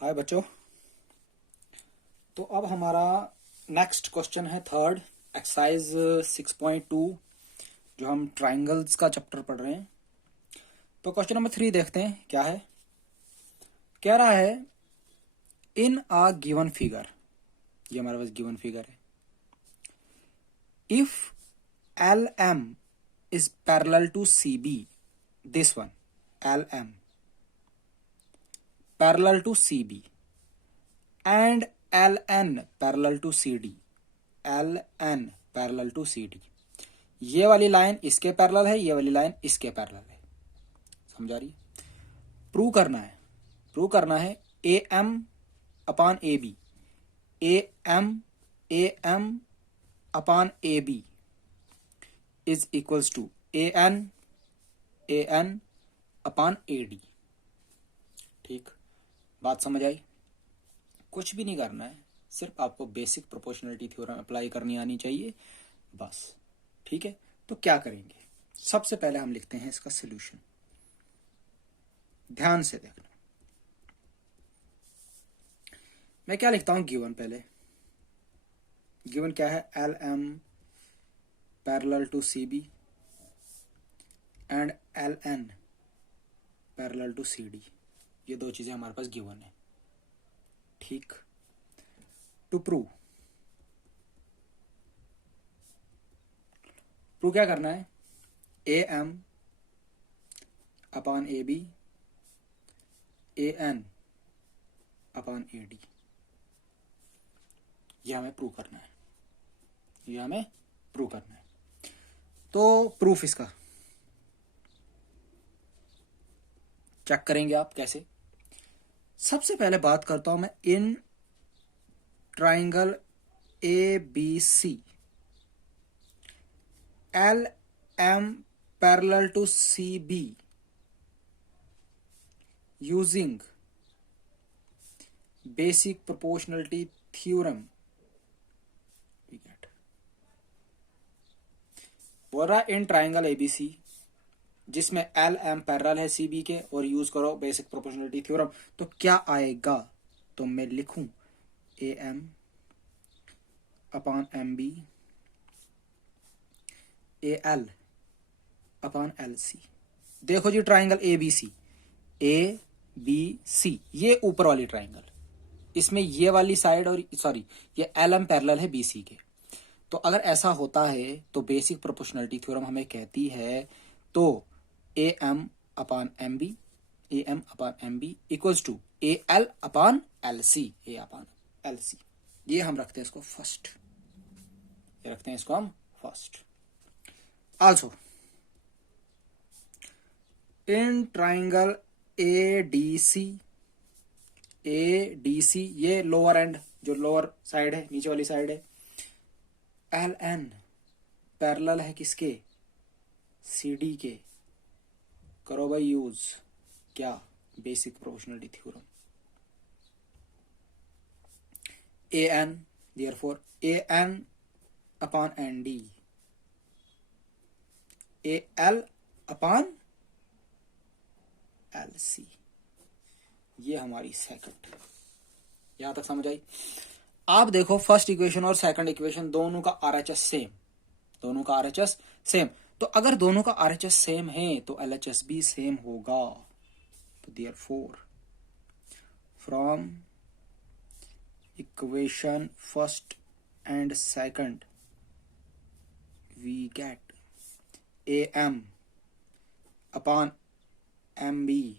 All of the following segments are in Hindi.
हाय बच्चों। तो अब हमारा नेक्स्ट क्वेश्चन है थर्ड एक्सरसाइज 6.2 जो हम ट्राइंगल्स का चैप्टर पढ़ रहे हैं। तो क्वेश्चन नंबर 3 देखते हैं क्या है। कह रहा है इन अ गिवन फिगर, ये हमारे पास गिवन फिगर है। If L M is parallel to C B, this one L M parallel to C B and LN parallel to CD, LN parallel to CD। ये वाली लाइन इसके पैरेलल है, ये वाली लाइन इसके पैरेलल है। समझा रही? प्रूव करना है A M upon A B, A M upon A B is equals to A N upon A D. ठीक, बात समझ आई? कुछ भी नहीं करना है, सिर्फ आपको बेसिक प्रोपोर्शनलिटी थ्योरम अप्लाई करनी आनी चाहिए बस। ठीक है, तो क्या करेंगे? सबसे पहले हम लिखते हैं इसका सॉल्यूशन। ध्यान से देखना, मैं क्या लिखता हूं गिवन। पहले गिवन क्या है? L M parallel to C B and L N parallel to C D. ये दो चीजें हमारे पास गिवन है। ठीक, टू प्रूव क्या करना है? A M upon A B, A N upon A D, यह हमें प्रूव करना है। तो प्रूफ इसका चेक करेंगे आप कैसे। सबसे पहले बात करता हूं मैं in triangle A B C, L M parallel to C B using basic proportionality theorem. बोल रहा इन ट्राइंगल एबीसी जिसमें एल एम पैरेलल है सी बी के और यूज करो बेसिक प्रोपोर्शनलिटी थ्योरम, तो क्या आएगा? तो मैं लिखूं A M upon M B, A L upon L C. देखो जी, ट्राइंगल ए बी सी, ये ऊपर वाली ट्राइंगल, इसमें ये वाली साइड और सॉरी ये एल एम पैरेलल है बी सी के। तो अगर ऐसा होता है तो बेसिक प्रोपोर्शनलिटी थ्योरम हमें कहती है तो A M upon M B, A M upon M B equals to A L upon L C, A upon L C. ये हम रखते हैं इसको फर्स्ट, ये रखते हैं इसको हम first. Also in triangle A D C, ये लोअर एंड जो लोअर साइड है, नीचे वाली साइड है, एल एन पैरेलल है किसके? सी डी के। करो भाई यूज क्या? Basic proportionality theorem. A N therefore A N upon N D, A L upon L C. ये हमारी सेकंड। यहां तक समझ आई? आप देखो फर्स्ट इक्वेशन और सेकंड इक्वेशन दोनों का आरएचएस सेम, तो अगर दोनों का आरएचएस सेम है तो एलएचएस भी सेम होगा। तो therefore from equation first and second we get A M upon M B,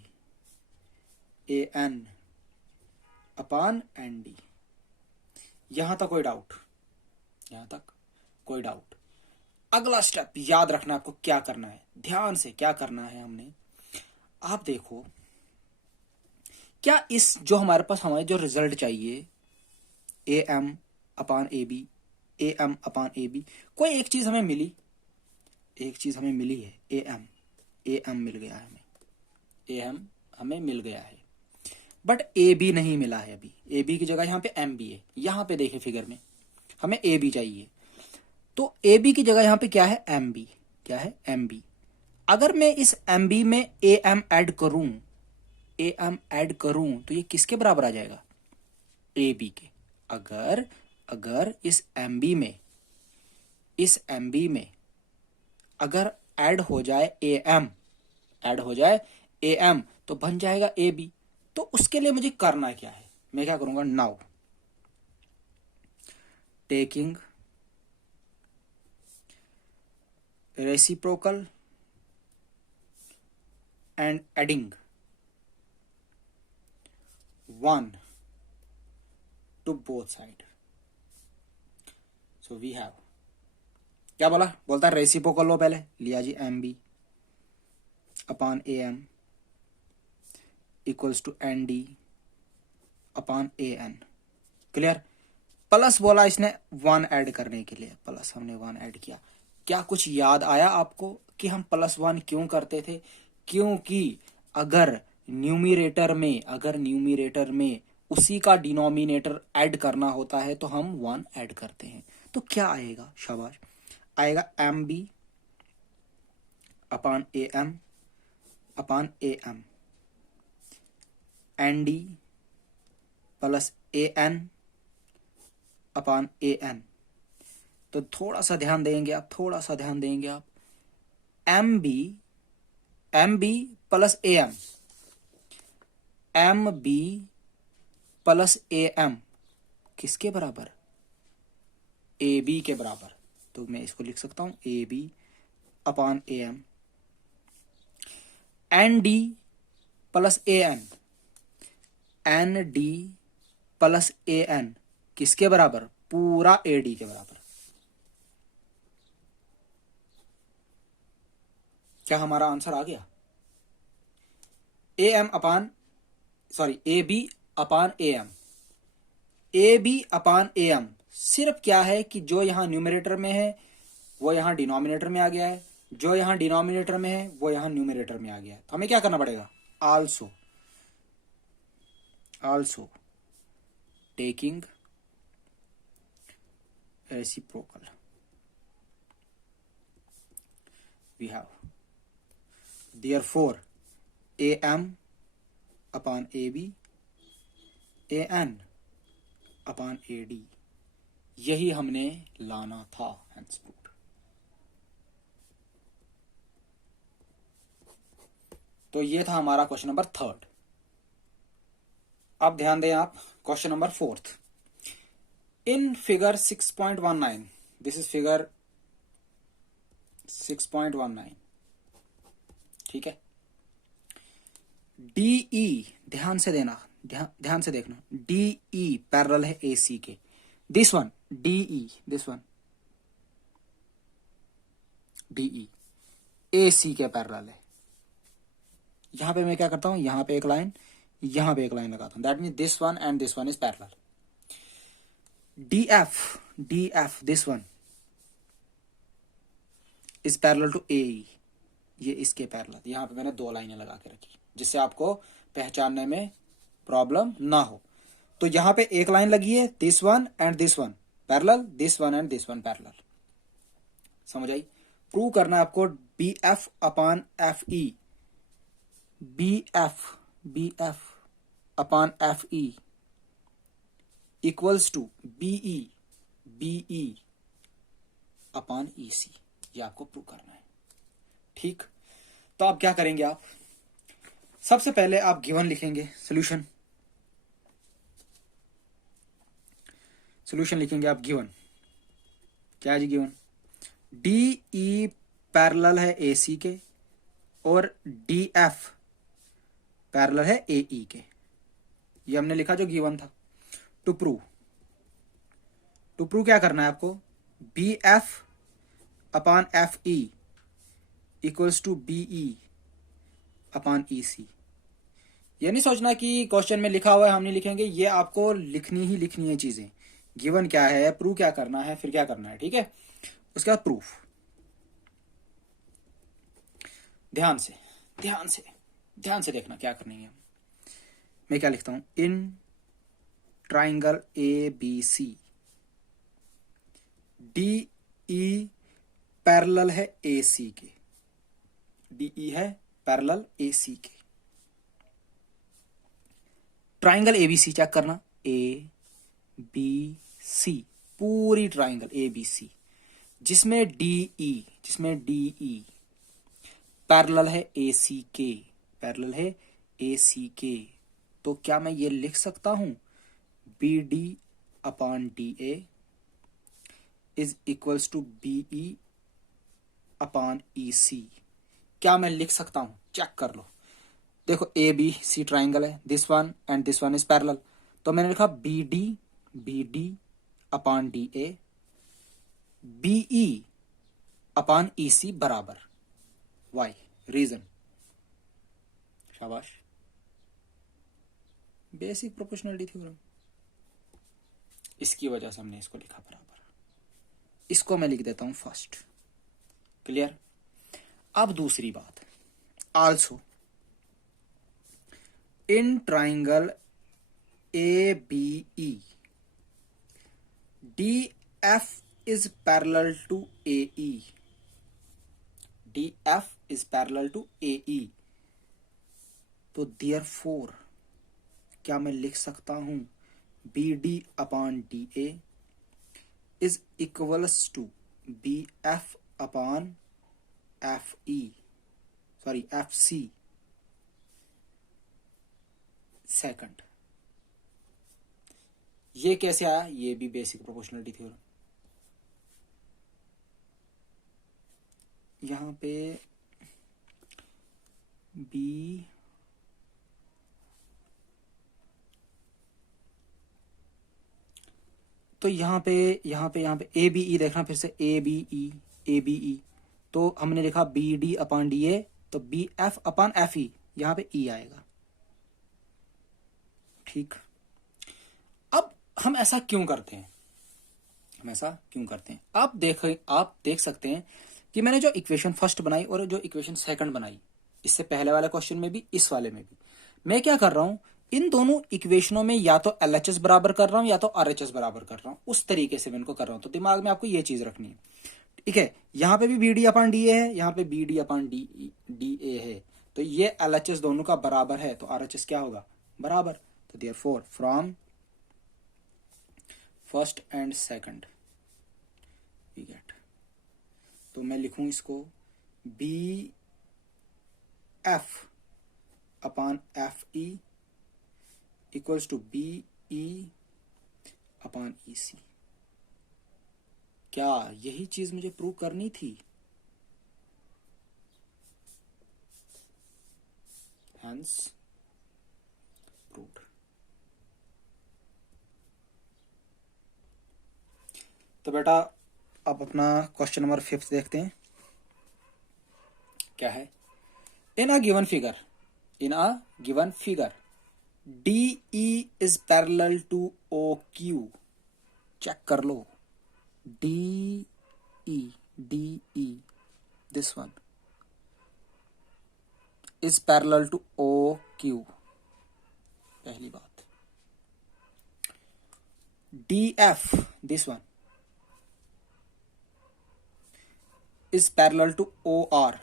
A N upon N D. यहां तक कोई डाउट? अगला स्टेप याद रखना आपको क्या करना है, ध्यान से क्या करना है हमने। आप देखो, क्या इस जो हमारे पास हमारे जो रिजल्ट चाहिए A M upon A B, A M upon A B, कोई एक चीज हमें मिली है, ए एम मिल गया है हमें, ए एम हमें मिल गया है, बट ए बी नहीं मिला है अभी। ए बी की जगह यहां पे एम बी है। यहां पे देखें फिगर में हमें ए बी चाहिए, तो ए बी की जगह यहां पे क्या है? M B. क्या है? M B. अगर मैं इस एम बी में ए एम ऐड करूं, ए एम ऐड करूं तो ये किसके बराबर आ जाएगा? ए बी के। अगर अगर इस एम बी में अगर ऐड हो जाए ए एम, ऐड हो जाए ए एम, तो बन जाएगा ए बी। तो उसके लिए मुझे करना क्या है? मैं क्या करूंगा? Now taking reciprocal and adding 1 to both side. So we have, क्या बोलता है रेसिप्रोकल लो, पहले लिया जी M B upon A M equals to N D upon A N. Clear? Plus बोला इसने 1 ऐड करने के लिए, प्लस हमने 1 ऐड किया। क्या कुछ याद आया आपको कि हम +1 क्यों करते थे? क्योंकि अगर न्यूमिरेटर में उसी का डिनोमिनेटर ऐड करना होता है तो हम 1 ऐड करते हैं। तो क्या आएगा? शाबाश, आएगा M B upon A M N D plus A N upon A N. तो थोड़ा सा ध्यान देंगे आप, M B plus A M किसके बराबर? ए बी के बराबर। तो मैं इसको लिख सकता हूं A B upon A N D plus A N D plus A N किसके बराबर? पूरा ए डी के बराबर। क्या हमारा आंसर आ गया? A B upon A M सिर्फ क्या है कि जो यहां न्यूमरेटर में है वो यहां डिनोमिनेटर में आ गया है, जो यहां डिनोमिनेटर में है वो यहां न्यूमरेटर में आ गया है। तो हमें क्या करना पड़ेगा? Also taking reciprocal we have therefore A M upon A B A N upon A D, यही हमने लाना था henceforth। तो ये था हमारा क्वेश्चन नंबर 3। अब ध्यान दें आप, question number 4। In figure 6.19, this is figure 6.19, ठीक है। डीई, ध्यान से देखना, डीई पैरेलल है एसी के। दिस वन डीई एसी के पैरेलल है। यहां पे मैं क्या करता हूं? यहां पे एक लाइन, यहां पे एक लाइन लगाता हूं। That mean this one and this one is parallel. DF this one is parallel to AE, ये इसके पैरेलल। यहां पे मैंने 2 लाइनें लगा के रखी जिससे आपको पहचानने में प्रॉब्लम ना हो। तो यहां पे एक लाइन लगी है, this one and this one parallel, this one and this one parallel. समझ आई? प्रूव करना है आपको B F upon F E, B F upon F E equals to BE upon E C. ये आपको प्रूव करना है, ठीक। तो आप क्या करेंगे? आप सबसे पहले आप गिवन लिखेंगे, सॉल्यूशन लिखेंगे आप। गिवन क्या है जी? गिवन डी ई पैरेलल है ए सी के और डी एफ पैरेलल है ए ई के। ये हमने लिखा जो गिवन था। टू प्रूव क्या करना है आपको? B F upon F E equals to BE upon E C. ये नहीं सोचना कि क्वेश्चन में लिखा हुआ है हम नहीं लिखेंगे, ये आपको लिखनी ही लिखनी है चीजें। गिवन क्या है, प्रूव क्या करना है, फिर क्या करना है, ठीक है। उसके बाद प्रूफ। ध्यान से देखना क्या करनी है। मैं क्या लिखता हूं? In triangle A B C D E parallel है ए सी के, डी ई है पैरेलल ए सी के। ट्राइंगल एबीसी चेक करना, ए बी सी, पूरी ट्राइंगल एबीसी जिसमें डी ई पैरेलल है ए सी के, पैरेलल है ए सी के, तो क्या मैं ये लिख सकता हूं B D upon D A is equals to B E upon E C? क्या मैं लिख सकता हूं? चेक कर लो। देखो ए बी सी ट्राइंगल है, this one and this one is parallel, तो मैंने लिखा B D upon D A B E upon E C बराबर वाई। रीजन, शाबाश, बेसिक प्रोपोर्शनलिटी थ्योरम, इसकी वजह से हमने इसको लिखा बराबर। इसको मैं लिख देता हूं फर्स्ट। क्लियर? अब दूसरी बात, also in triangle A B E D F is parallel to AE, DF is parallel to AE, तो therefore क्या मैं लिख सकता हूं BD upon DA is equals to BF upon FE, sorry FC second. ये कैसे आया? ये भी बेसिक प्रोपोर्शनलिटी थ्योरम। यहां पे बी तो यहां पे ए बी ई देखना फिर से, ए बी ई, तो हमने लिखा B D upon D A, तो B F upon F E, यहां पे ई आएगा। ठीक, अब हम ऐसा क्यों करते हैं? आप देख सकते हैं कि मैंने जो इक्वेशन फर्स्ट बनाई और जो इक्वेशन सेकंड बनाई, इससे पहले वाले क्वेश्चन में भी इस वाले में भी, मैं क्या कर रहा हूं, इन दोनों इक्वेशनों में या तो एलएचएस बराबर कर रहा हूं या तो आरएचएस बराबर कर रहा हूं, उस तरीके से मैं इनको कर रहा हूं। तो दिमाग में आपको ये चीज रखनी है। ठीक है, यहां पे भी B D upon D A है, यहां पे B D upon D A है, तो ये एलएचएस दोनों का बराबर है, तो आरएचएस क्या होगा? बराबर। तो therefore from first and second we get, तो मैं लिखूं इसको B F upon F E equals to B E upon E C. क्या यही चीज मुझे प्रूव करनी थी? Hence proved. तो बेटा अब अपना क्वेश्चन नंबर 5 देखते हैं। क्या है? In a given figure DE is parallel to OQ। Check कर लो, DE this one is parallel to OQ, पहली बात। DF this one is parallel to OR,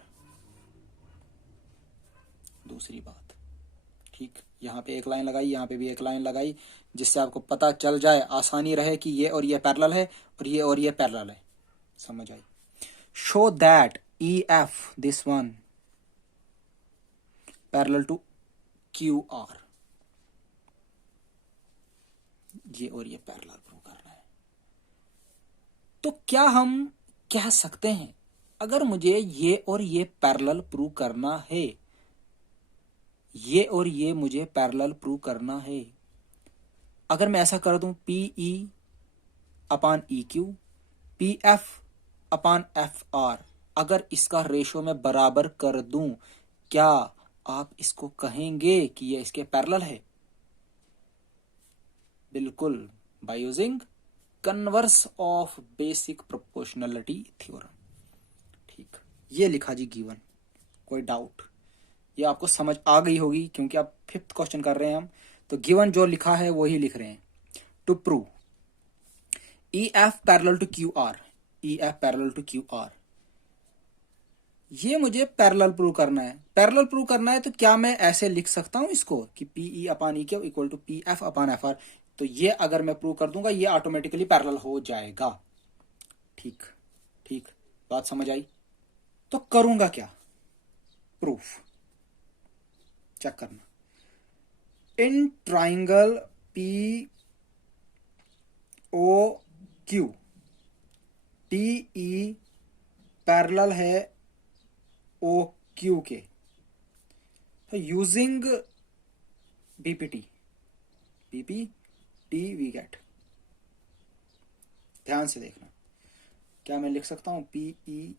दूसरी बात। ठीक, यहां पे एक लाइन लगाई, यहां पे भी एक लाइन लगाई, जिससे आपको पता चल जाए, आसानी रहे कि ये और ये पैरेलल है और ये पैरेलल है। समझ आई? Show that EF this one parallel to QR, ये और ये पैरेलल प्रूव करना है। तो क्या हम कह सकते हैं, अगर मुझे ये और ये पैरेलल प्रूव करना है, ये और ये मुझे पैरेलल प्रूव करना है, अगर मैं ऐसा कर दूं PE upon EQ, PF upon FR, अगर इसका रेशो में बराबर कर दूं, क्या आप इसको कहेंगे कि ये इसके पैरेलल है? बिल्कुल, bye using converse of basic proportionality theorem. ठीक, ये लिखा जी गिवन। कोई डाउट? ये आपको समझ आ गई होगी, क्योंकि आप 5th क्वेश्चन कर रहे हैं हम, तो गिवन जो लिखा है वो ही लिख रहे हैं। To prove EF parallel to QR, EF parallel to QR, ये मुझे पैरेलल प्रूव करना है। पैरेलल प्रूव करना है तो क्या मैं ऐसे लिख सकता हूं इसको कि P E upon E Q equal to P F upon F R. तो ये अगर मैं प्रूव कर दूंगा ये ऑटोमेटिकली पैरेलल हो जाएगा। ठीक ठीक, बात समझ आई। तो करूंगा क्या? प्रूफ चेक करना। In triangle P O Q T E parallel है ओ क्यू के। तो using BPT BPT we get, ध्यान से देखना, क्या मैं लिख सकता हूं P E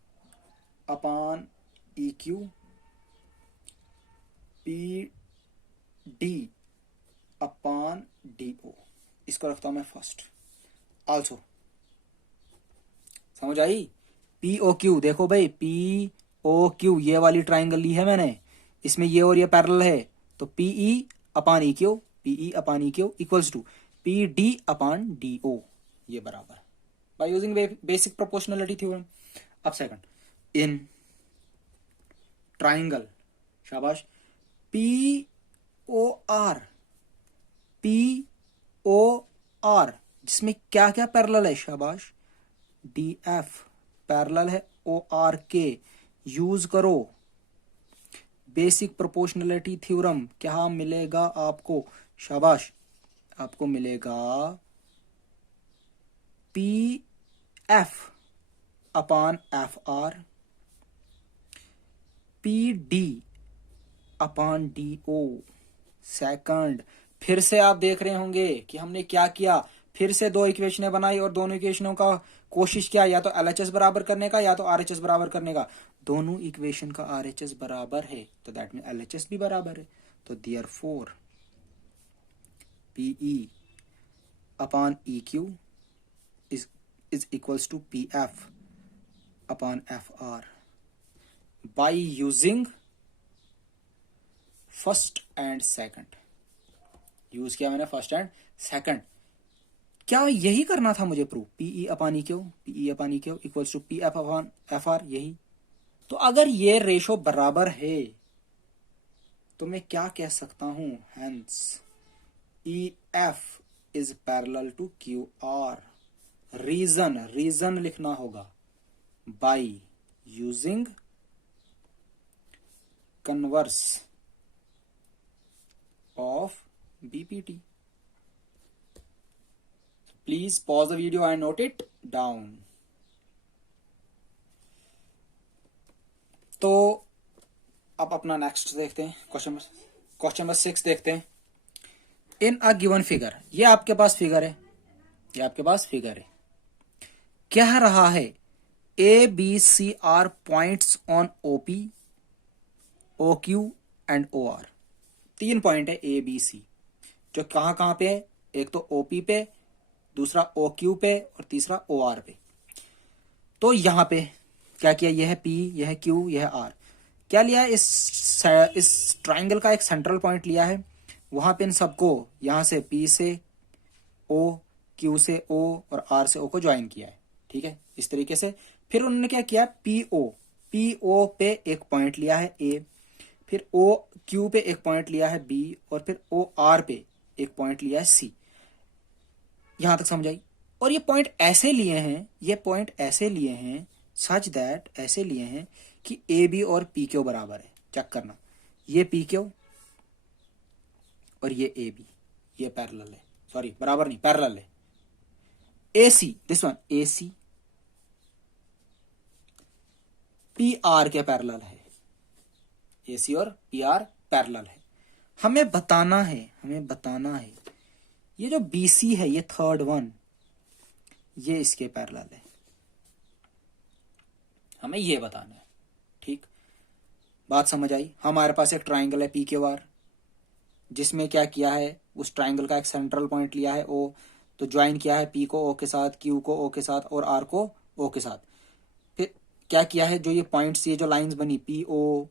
upon E Q P D upon D O, इसको रखता हूं मैं फर्स्ट। आल्सो समझ आई? पी ओ क्यू, देखो भाई पी ओ क्यू ये वाली ट्राइंगल ली है मैंने, इसमें ये और ये पैरेलल है, तो P E upon E Q equals to P D upon D O, ये बराबर by using basic proportionality theorem. अब सेकंड, इन ट्राइंगल, शाबाश, पी ओ आर जिसमें क्या क्या पैरेलल है, शाबाश, डी एफ पैरेलल है ओ आर के। यूज करो बेसिक प्रोपोर्शनलिटी थ्योरम, क्या मिलेगा आपको, शाबाश, आपको मिलेगा P F upon F R P D upon D ओ। सेकंड, फिर से आप देख रहे होंगे कि हमने क्या किया, फिर से दो इक्वेशनें बनाई और दोनों इक्वेशनों का कोशिश किया या तो एलएचएस बराबर करने का या तो आरएचएस बराबर करने का। दोनों इक्वेशन का आरएचएस बराबर है तो दैट मीन एलएचएस भी बराबर है। तो therefore PE upon E Q is equals to pf upon fr by using first and second. Use किया मैंने फर्स्ट एंड सेकंड। क्या यही करना था मुझे prove, PE upon E Q equals to P F upon F R, यही। तो अगर ये रेशो बराबर है तो मैं क्या कह सकता हूं, hence E F is parallel to Q R. Reason लिखना होगा by using converse of BPT. Please pause the video and note it down. तो अब अपना नेक्स्ट देखते हैं, क्वेश्चन नंबर 6 देखते हैं। इन अ गिवन फिगर, ये आपके पास फिगर है, कह रहा है A B C are points on OP O Q and O R. 3 point है ए बी सी, जो कहां पे है, एक तो ओपी पे, दूसरा ओ क्यू पे और तीसरा ओ आर पे। तो यहां पे क्या किया, यह है पी, यह है क्यू, यह है आर। क्या लिया है, इस ट्राइंगल का एक सेंट्रल पॉइंट लिया है, वहां पे इन सबको यहां से पी से ओ, क्यू से ओ और आर से ओ को ज्वाइन किया है, ठीक है, इस तरीके से। फिर उन्होंने क्या किया, पी ओ पे एक पॉइंट लिया है ए, फिर ओ क्यू पे एक पॉइंट लिया है बी, और फिर ओ आर पे एक पॉइंट लिया है सी। यहां तक समझ आई। और ये पॉइंट ऐसे लिए हैं सच दैट, ऐसे लिए हैं कि ए बी और पी क्यू बराबर है। चेक करना, ये पी क्यू और ये ए बी, ये पैरेलल है, सॉरी बराबर नहीं, पैरेलल है। A C, this one A C P R के पैरेलल है, ए सी और पी आर पैरेलल है। हमें बताना है ये जो बी सी है, ये थर्ड वन, ये इसके पैरेलल है, हमें ये बताना है, ठीक। बात समझ आई। हमारे पास एक ट्राइंगल है पी क्यू आर, जिसमें क्या किया है, उस ट्राइंगल का एक सेंट्रल पॉइंट लिया है ओ, तो ज्वाइन किया है पी को ओ के साथ, क्यू को ओ के साथ और आर को ओ के साथ। फिर क्या किया है, जो ये पॉइंट्स, ये जो लाइंस बनी P O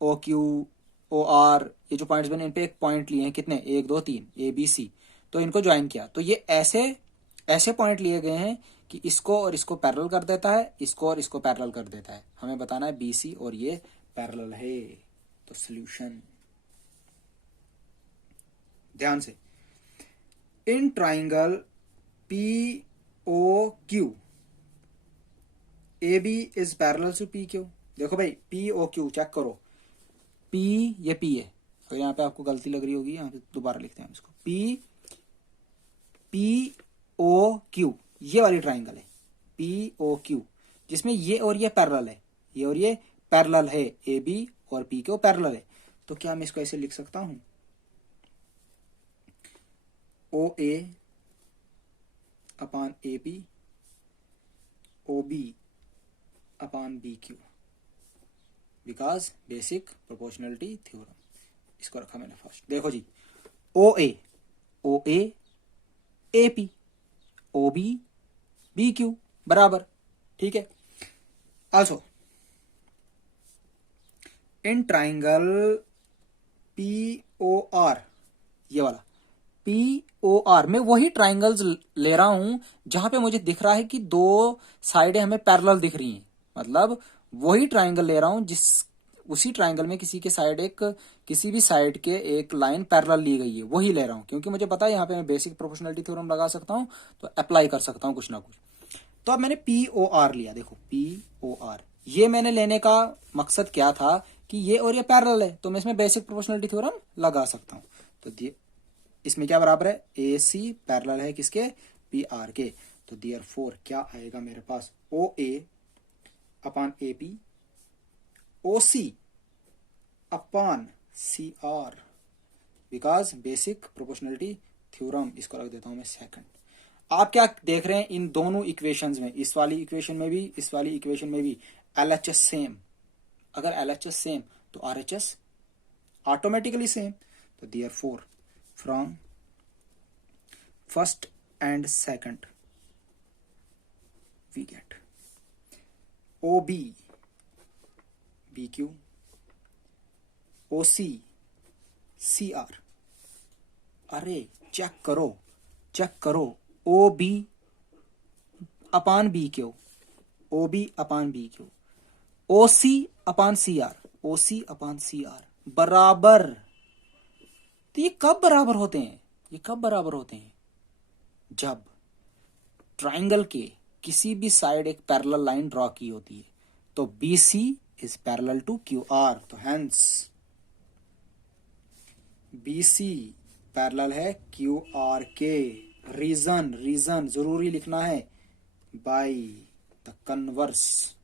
Q O R, ये जो पॉइंट्स बने, इन पे एक पॉइंट लिए हैं, कितने, 1 2 3 ए बी सी, तो इनको ज्वाइन किया। तो ये ऐसे पॉइंट लिए गए हैं कि इसको और इसको पैरेलल कर देता है, इसको और इसको पैरेलल कर देता है। हमें बताना है BC और ये पैरेलल है। तो सॉल्यूशन ध्यान से, in triangle POQ AB is parallel to PQ। देखो भाई POQ चेक करो, P ये P है, तो यहाँ पे आपको गलती लग रही होगी, यहाँ पे दोबारा लिखते हैं हम इसको, POQ ये वाली ट्राइंगल है POQ, जिसमें ये और ये पैरेलल है, ये और ये पैरेलल है, AB और PQ पैरेलल है। तो क्या मैं इसको ऐसे लिख सकता हूं, OA upon AB OB upon BQ, because basic proportionality theorem. इसको रखा मैंने फर्स्ट। देखो जी, OA AP OB BQ बराबर, ठीक है। आल्सो इन ट्राइंगल POR, ये वाला POR में वही ट्राइंगल्स ले रहा हूं जहां पे मुझे दिख रहा है कि दो साइडें हमें पैरेलल दिख रही हैं, मतलब वही ट्राइंगल ले रहा हूं जिस उसी ट्राइंगल में किसी भी साइड के एक लाइन पैरेलल ली गई है, वही ले रहा हूं, क्योंकि मुझे पता है यहाँ पे मैं बेसिक प्रोपोर्शनलिटी थ्योरम लगा सकता हूं, तो अप्लाई कर सकता हूं कुछ ना कुछ। तो अब मैंने POR लिया, देखो POR, ये मैंने लेने का मकसद क्या था कि ये और ये पैरेलल है, तो मैं इसमें बेसिक प्रोपोर्शनलिटी थ्योरम लगा सकता हूं। तो इसमें क्या बराबर है, AC पैरेलल है किसके, PR के। तो देयरफॉर क्या आएगा मेरे पास, OA upon AP OC upon CR, because basic proportionality theorem. इसको रख देता हूं मैं सेकंड। आप क्या देख रहे हैं इन दोनों इक्वेशंस में, इस वाली इक्वेशन में भी, इस वाली इक्वेशन में भी LHS सेम। अगर LHS सेम तो RHS ऑटोमेटिकली सेम। तो therefore from first and second we get OB BQ OC CR। अरे चेक करो OB upon BQ OB upon BQ OC upon CR बराबर। तो ये कब बराबर होते हैं, जब ट्राइंगल के किसी भी साइड एक पैरेलल लाइन ड्रॉ की होती है। तो BC is parallel to QR, तो हेंस BC पैरेलल है QR के। रीजन जरूरी लिखना है, by the converse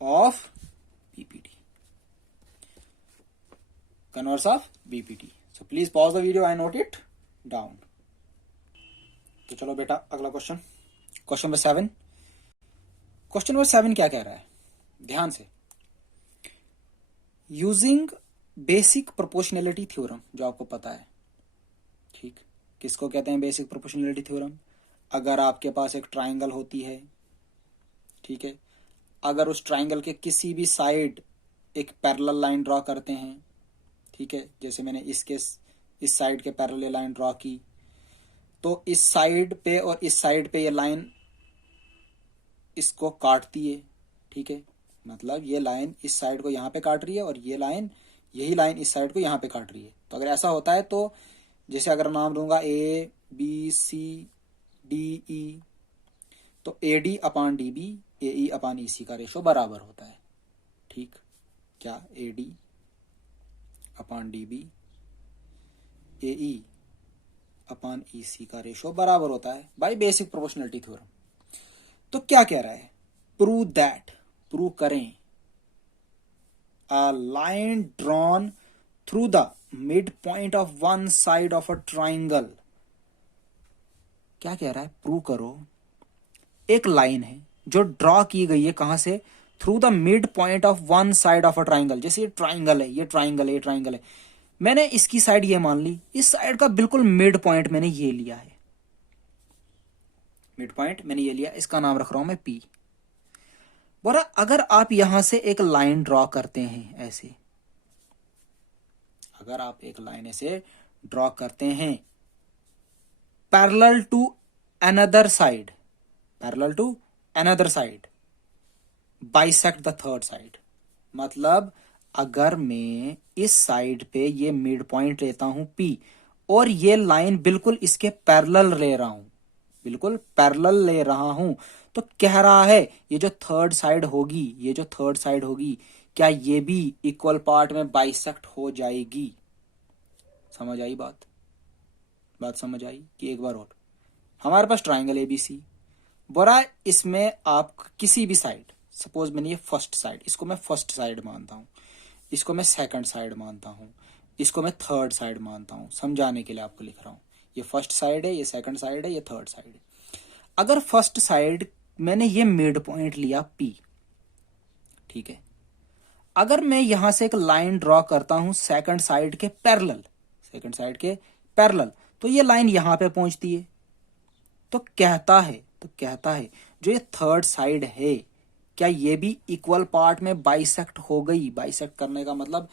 of BPT। So please pause the video and note it down. तो चलो बेटा अगला क्वेश्चन नंबर 7। क्वेश्चन नंबर 7 क्या कह रहा है, ध्यान से, यूजिंग बेसिक प्रोपोर्शनलिटी थ्योरम, जो आपको पता है, ठीक, किसको कहते हैं बेसिक प्रोपोर्शनलिटी थ्योरम। अगर आपके पास एक ट्राइंगल होती है, ठीक है, अगर उस ट्राइंगल के किसी भी साइड एक पैरेलल लाइन ड्रॉ करते हैं, ठीक है, जैसे मैंने इस साइड के पैरेलल लाइन ड्रॉ की, तो इस साइड पे और इस साइड पे ये लाइन इसको काटती है, ठीक है, मतलब ये लाइन इस साइड को यहाँ पे काट रही है और यही लाइन इस साइड को यहाँ पे काट रही है। तो अगर ऐसा होता है तो जैसे अगर नाम दूंगा ABCDE, तो AD upon DB AE upon EC का रेशो बराबर होता है, ठीक, क्या AD upon DB AE upon EC का रेशो बराबर होता है बाय बेसिक प्रोपोर्शनलिटी थ्योरम। तो क्या कह रहा है, प्रूव करें a line drawn through the mid point of one side of a triangle. क्या कह रहा है, प्रूव करो एक लाइन है जो ड्रॉ की गई है, कहां से, through the mid point of one side of a triangle. जैसे ये ट्राइंगल है, मैंने इसकी साइड ये मान ली, इस साइड का बिल्कुल मिड पॉइंट मैंने ये लिया है, इसका नाम रख रहा हूं मैं P। बोला अगर आप यहां से एक लाइन ड्रॉ करते हैं ऐसे, अगर आप एक लाइन ऐसे ड्रॉ करते हैं parallel to another side, parallel to another side, bisect the third side. मतलब अगर मैं इस साइड पे ये मिड पॉइंट लेता हूं P और ये लाइन बिल्कुल इसके पैरेलल ले रहा हूं, बिल्कुल पैरेलल ले रहा हूं, तो कह रहा है ये जो थर्ड साइड होगी, ये जो थर्ड साइड होगी, क्या ये भी इक्वल पार्ट में बाइसेक्ट हो जाएगी? समझ आई बात? बात समझ आई कि एक बार और? हमारे पास ट्राइंगल एबीसी बोरा, इसमें आप किसी भी साइड, सपोज मैंने ये फर्स्ट साइड, इसको मैं फर्स्ट साइड मानता हूं, इसको मैं सेकंड साइड मानता हूं, इसको मैं थर्ड साइड मानता हूं, समझाने के लिए आपको लिख रहा हूं। ये फर्स्ट साइड है, ये सेकंड साइड है, ये थर्ड साइड है। अगर फर्स्ट साइड मैंने ये मिड पॉइंट लिया P, ठीक है, अगर मैं यहां से एक लाइन ड्रॉ करता हूं सेकंड साइड के पैरेलल, सेकंड साइड के पैरेलल, तो ये लाइन यहां पे पहुंचती है, तो कहता है जो ये थर्ड साइड है, क्या ये भी इक्वल पार्ट में बाइसेक्ट हो गई? बाइसेक्ट करने का मतलब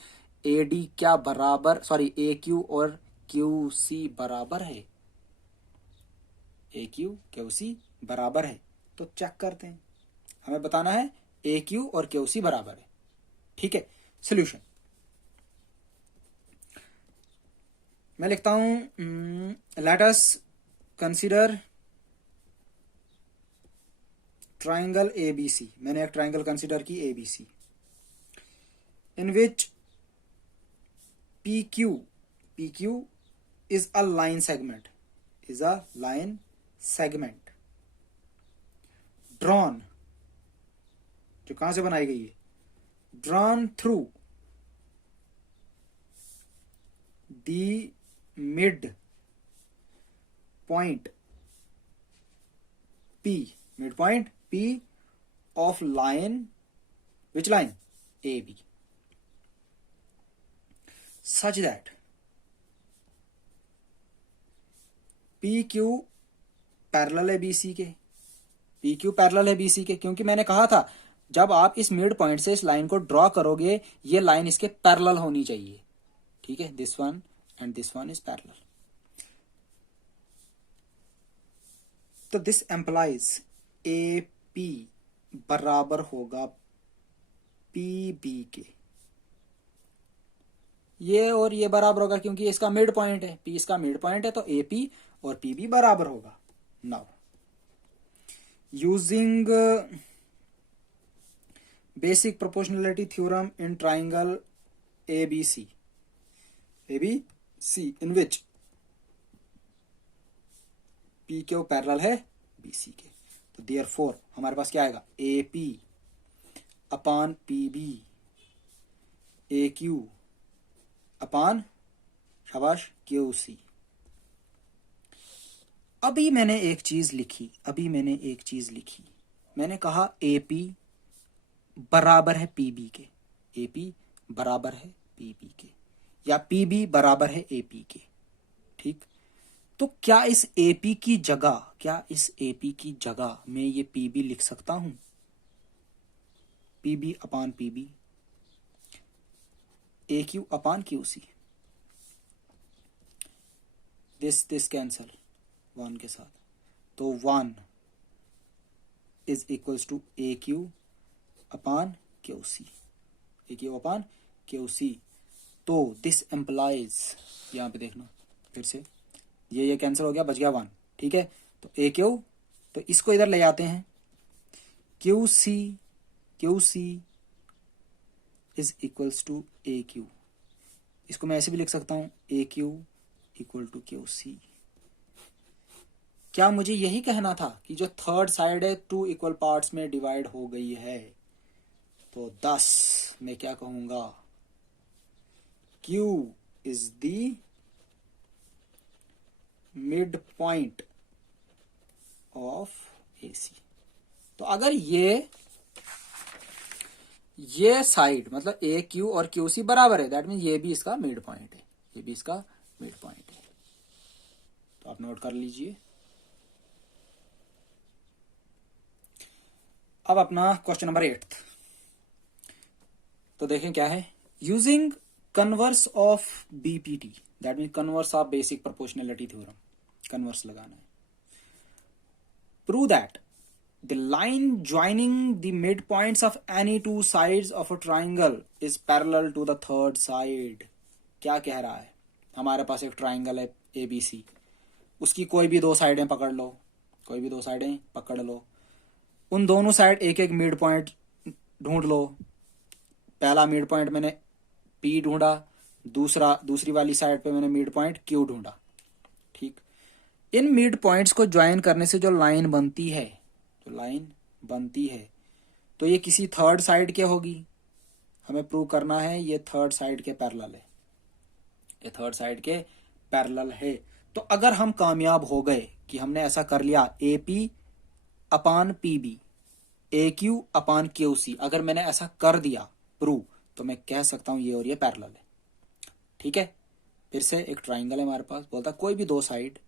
AD क्या बराबर, सॉरी AQ और QC बराबर है, AQ QC बराबर है। तो चेक करते हैं, हमें बताना है AQ और QC बराबर है, ठीक है। सोल्यूशन मैं लिखता हूं, let us consider triangle ABC। मैंने एक ट्राइंगल कंसीडर की ABC, in which PQ is a line segment, drawn, जो कहां से बनाई गई है, drawn through the mid point P of line, which line? AB, such that PQ parallel है BC के, PQ पैरेलल है BC के, क्योंकि मैंने कहा था जब आप इस मिड पॉइंट से इस लाइन को ड्रॉ करोगे, ये लाइन इसके पैरेलल होनी चाहिए, ठीक है। This one and this one is parallel, तो दिस एम्प्लाइज AP बराबर होगा PB के, ये और ये बराबर होगा क्योंकि इसका मिड पॉइंट है, P इसका मिड पॉइंट है, तो AP और PB बराबर होगा। Now using basic proportionality theorem in triangle ABC in which PQ parallel है BC के, तो देयरफॉर हमारे पास क्या आएगा, AP अपान PB, AQ अपान शाबाश QC। अभी मैंने एक चीज लिखी, मैंने कहा AP बराबर है PB के, AP बराबर है PB के, या PB बराबर है AP के, ठीक। तो क्या इस AP की जगह मैं ये PB लिख सकता हूं, PB upon PB, AQ upon QC, this cancel 1 के साथ, तो 1 is equals to AQ upon QC, AQ upon QC। तो दिस एम्प्लाइज, यहां पे देखना फिर से, ये कैंसिल हो गया, बच गया 1, ठीक है। तो AQ, तो इसको इधर ले जाते हैं, QC is equals to AQ, इसको मैं ऐसे भी लिख सकता हूं, AQ इक्वल टू QC। क्या मुझे यही कहना था कि जो थर्ड साइड है 2 इक्वल पार्ट्स में डिवाइड हो गई है? तो 10 मैं क्या कहूंगा, Q is the mid point of AC। तो अगर ये साइड मतलब AQ और QC बराबर है, दैट मीन ये भी इसका मिड पॉइंट है, ये भी इसका मिड पॉइंट है। तो आप नोट कर लीजिए। अब अपना क्वेश्चन नंबर 8, तो देखें क्या है, using converse of BPT, that mean converse of basic proportionality theorem, converse लगाना है। Prove that the line joining the midpoints of any two sides of a triangle is parallel to the third side. क्या कह रहा है? हमारे पास एक ट्राइंगल है ABC, उसकी कोई भी दो साइडें पकड़ लो, कोई भी दो साइडें पकड़ लो, उन दोनों साइड एक एक मिड पॉइंट ढूंढ लो. पहला मिड पॉइंट मैंने P ढूंढा, दूसरी वाली साइड पे मैंने मिड पॉइंट Q ढूंढा. ठीक, इन मिड पॉइंट्स को ज्वाइन करने से जो लाइन बनती है, तो ये किसी थर्ड साइड के होगी. हमें प्रूव करना है ये थर्ड साइड के पैरेलल है, ये थर्ड साइड के पैरेलल है. तो अगर हम कामयाब हो गए कि हमने ऐसा कर लिया, AP अपान PB, AQ अपान QC, अगर मैंने ऐसा कर दिया प्रूव, तो मैं कह सकता हूं ये और ये पैरेलल है. ठीक है, फिर से एक ट्राइंगल है हमारे पास, बोलता कोई भी दो साइड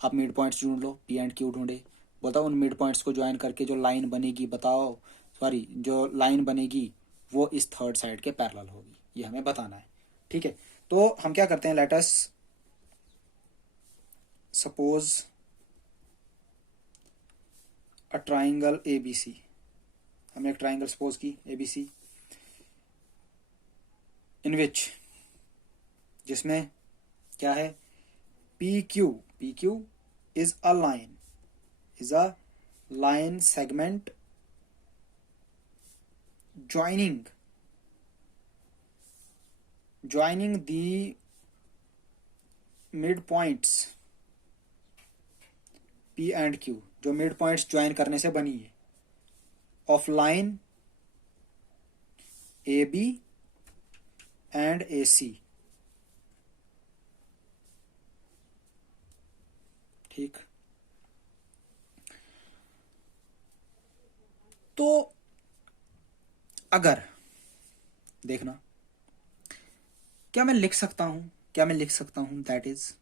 आप मिड पॉइंट्स ढूंढ लो, P एंड Q ढूंढे, बोलता उन मिड पॉइंट्स को ज्वाइन करके जो लाइन बनेगी, बताओ सॉरी जो लाइन बनेगी वो इस थर्ड साइड के पैरेलल होगी, ये हमें बताना है. ठीक है, तो हम क्या करते हैं, let us suppose a triangle ABC. हमने एक ट्राइंगल सपोज की ABC, इन विच, जिसमें क्या है, PQ is a line segment joining the midpoints P and Q, जो मिड पॉइंट्स ज्वाइन करने से बनी है, of line AB and AC. ठीक, तो अगर देखना, क्या मैं लिख सकता हूं दैट इज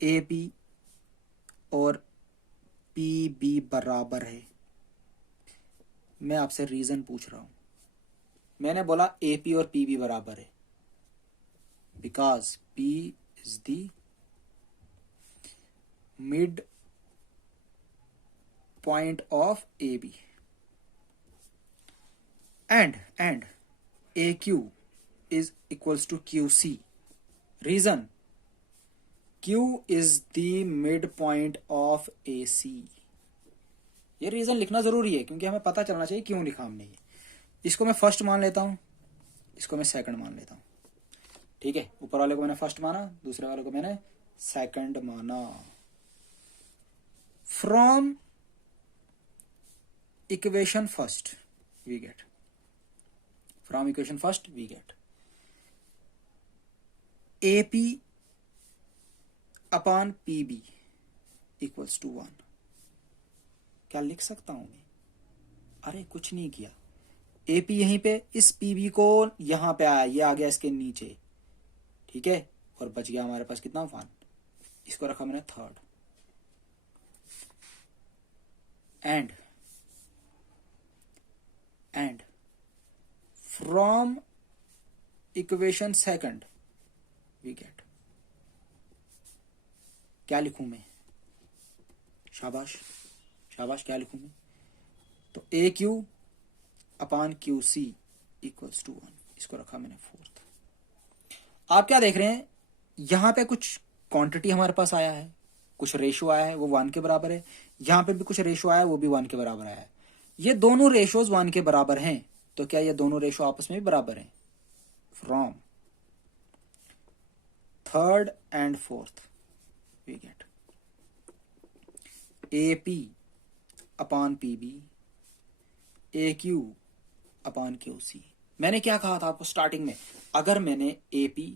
AP और PB बराबर है. मैं आपसे रीजन पूछ रहा हूं. मैंने बोला AP और PB बराबर है because P is the mid point of AB and AQ is equals to QC. Reason, Q is the midpoint of AC. ये रीजन लिखना जरूरी है क्योंकि हमें पता चलना चाहिए क्यों लिखा हमने ये. इसको मैं फर्स्ट मान लेता हूं, इसको मैं सेकंड मान लेता हूं. ठीक है, ऊपर वाले को मैंने फर्स्ट माना, दूसरे वाले को मैंने सेकंड माना. From equation first we get AP upon PB equals to 1. क्या लिख सकता हूं मैं? अरे कुछ नहीं किया, AP यहीं पे, इस PB को यहां पे आया, ये आ गया इसके नीचे. ठीक है, और बच गया हमारे पास कितना, 1. इसको रखा मैंने third. And from equation second we get, क्या लिखूं मैं, शाबाश, क्या लिखूं मैं, तो AQ upon QC equals to 1. इसको रखा मैंने फोर्थ. आप क्या देख रहे हैं, यहां पे कुछ क्वांटिटी हमारे पास आया है, कुछ रेशो आया है, वो 1 के बराबर है. यहां पे भी कुछ रेशो आया है, वो भी 1 के बराबर आया है. ये दोनों रेशोज 1 के बराबर हैं, तो क्या ये दोनों रेशो आपस में भी बराबर हैं? From third and fourth we get AP upon PB, AQ upon QC. मैंने क्या कहा था आपको स्टार्टिंग में, अगर मैंने AP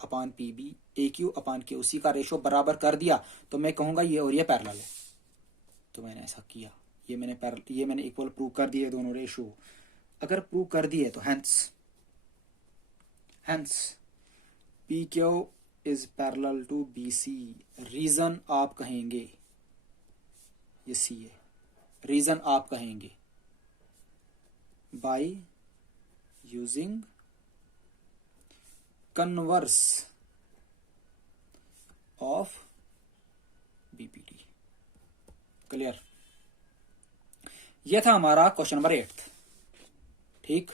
upon PB, AQ upon QC का रेशो बराबर कर दिया तो मैं कहूंगा ये और ये पैरेलल है. तो मैंने ऐसा किया, ये मैंने इक्वल प्रूव कर दिए दोनों रेशो. अगर प्रूव कर दिए तो hence PQ is parallel to BC. Reason आप कहेंगे ये C है, रीजन आप कहेंगे by using converse of BPD. Clear. यह था हमारा क्वेश्चन नंबर 8। ठीक।